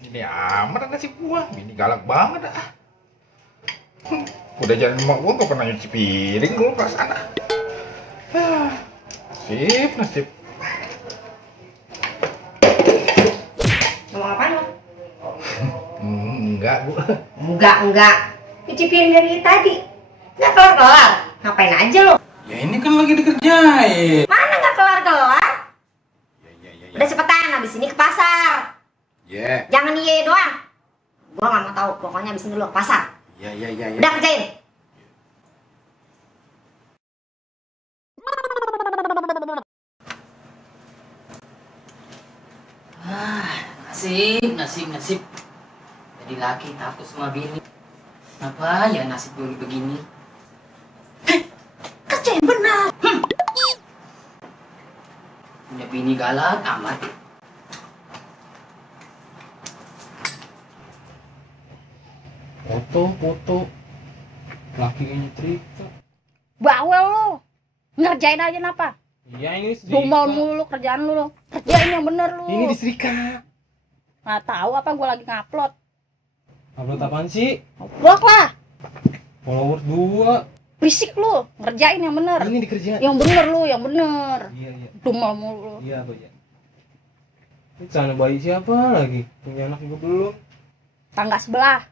Ini amat nasib gua. Ini galak banget ah. Udah jalan sama gua gak pernah nyuci piring gua perasaan ah. Nasib. Ngomong apaan lo? Enggak gua. Enggak. Cuci piring dari tadi. Nggak kelar-kelar. Ngapain aja lo? Ya ini kan lagi dikerjain. Mana nggak kelar-kelar? Ya. Udah cepetan, habis ini ke pasar. Ya. Jangan iya doang. Gua nggak mau tahu, pokoknya habis ini dulu ke pasar. Ya. Udah kerjain. Nasib. Jadi laki takut sama bini. Kenapa ya nasib gue begini? Kerja yang benar. Punya bini galak amat. Foto lakinya nyetrika. Bawel lo, ngerjain aja napa? Iya ini setrika. Dumel mulu kerjaan lu, kerjain yang bener lu. Ini disetrika. Nggak tahu apa gue lagi ngupload. Upload apaan sih? Blok lah, Followers 2. berisik lu, ngerjain yang bener. Ini dikerjain. Yang bener lu, yang bener. Iya. Dumel mulu. Iya apa ya? Ini celana bayi siapa lagi? Punya anak juga belum. Tangga sebelah.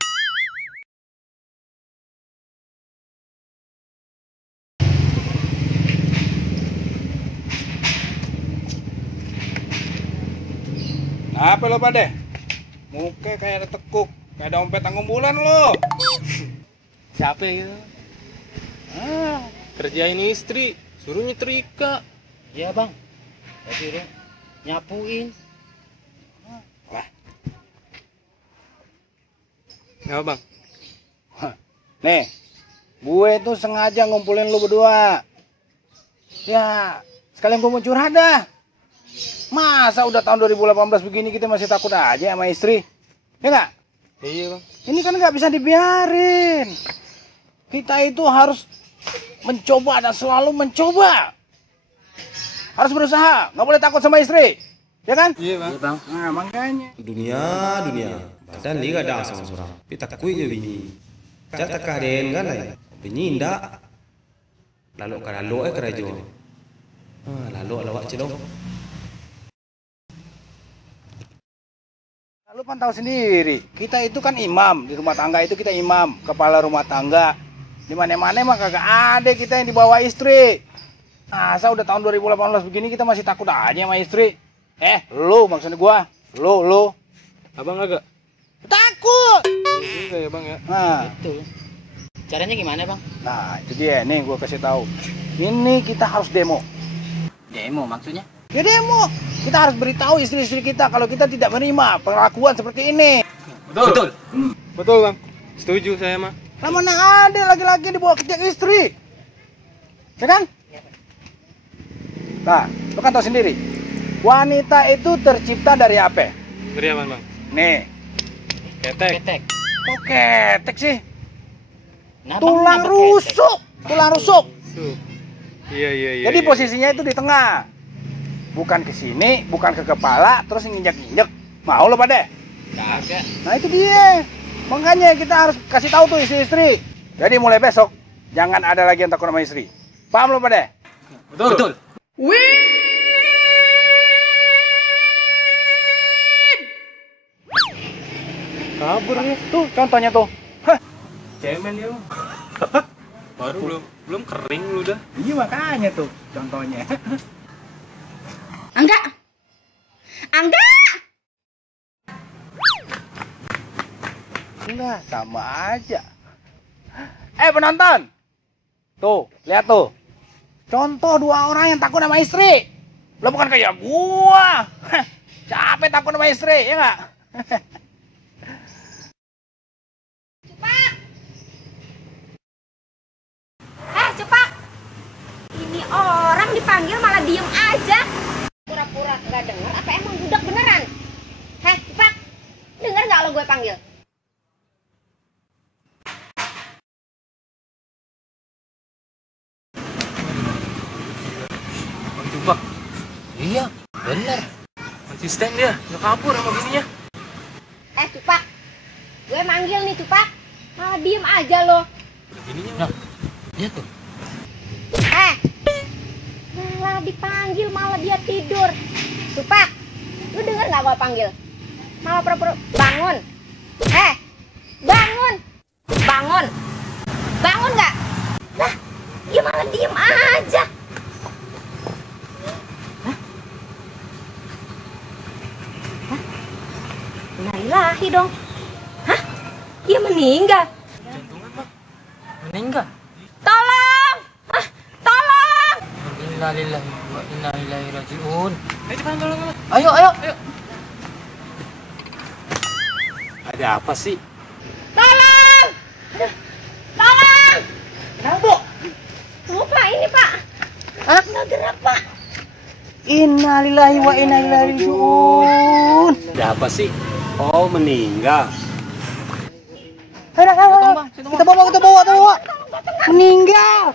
Apa lo pada? Muka kayak ada tekuk, kayak dompet tanggung bulan lo. Siapa ya? Kerjain istri, suruh nyetrika. Iya bang, saya suruh nyapuin. Nggak bang? Nih, gue tuh sengaja ngumpulin lu berdua. Ya, sekalian gue mau curhat dah. Masa udah tahun 2018 begini kita masih takut aja sama istri? Ya nggak? Iya bang. Ini kan nggak bisa dibiarin. Kita itu harus mencoba dan selalu mencoba. Harus berusaha, nggak boleh takut sama istri. Ya kan? Iya bang. Iya bang. Nah, makanya. Dunia badan liga dah sama surang pita kui je bini jata kaden kan lai bini inda lalu kerajo lalu lawak celong. Lu kan tahu sendiri, kita itu kan imam di rumah tangga, itu kita imam, kepala rumah tangga. Di mana-mana mah kagak ada kita yang dibawa istri. Masa udah tahun 2018 begini kita masih takut aja sama istri. Lu maksudnya gua, lu. Abang agak Takut. juga ya bang ya. Nah, Itu. Caranya gimana bang? nah itu dia nih gua kasih tahu. Ini kita harus demo. Demo maksudnya? Ya demo. Kita harus beritahu istri-istri kita kalau kita tidak menerima perlakuan seperti ini. Betul. Betul bang. Setuju saya mah. Lah mana ada laki-laki dibawa kerja istri? Ya kan? Nah, lu kan tahu sendiri. Wanita itu tercipta dari apa? Dari apa bang? Nih, Ketek. kok ketek sih? Nah, Tulang rusuk. Iya. Jadi posisinya itu di tengah. Bukan ke sini, bukan ke kepala, terus nginjek-nginjek. Mau lo pada? Kagak. Nah itu dia. Makanya kita harus kasih tahu tuh istri-istri. Jadi mulai besok jangan ada lagi yang takut sama istri. Paham lo pada? Betul. Kabur ya. Tuh contohnya tuh. Hah, Cemen dia bang. Baru belum kering lu dah. iya makanya tuh contohnya. Angga. Enggak, sama aja. Penonton. Tuh, lihat tuh. Contoh dua orang yang takut sama istri. Lo bukan kayak gua. Capek takut sama istri, ya enggak? Cepat. Ini orang dipanggil malah diem aja. Pura-pura nggak denger apa emang budak beneran? Cepat. Denger nggak lo gue panggil? Bang, iya, bener. Asisten dia, udah kabur sama bininya. Cupak, gue manggil nih Cupak, malah diem aja lo. Bininya nah, dia tuh. Malah dipanggil, malah dia tidur. Cupak, lu denger nggak gue panggil? Malah pura-pura bangun. Bangun, bangun, bangun nggak? Lah, dia malah diem aja. Innalillahi dong. Hah? Dia meninggal. Jantungan, Bang. Meninggal. Tolong! Tolong! Innalillahi wa inna ilaihi rajiun. Ayo cepetan tolong. Ayo. Ada apa sih? Tolong! Tolong! Kenapa? Lupa ini, Pak. Nggak gerak, Pak. Innalillahi wa inna ilaihi rajiun. Ada apa sih? Oh, meninggal. Ayo, kita bawa. Meninggal.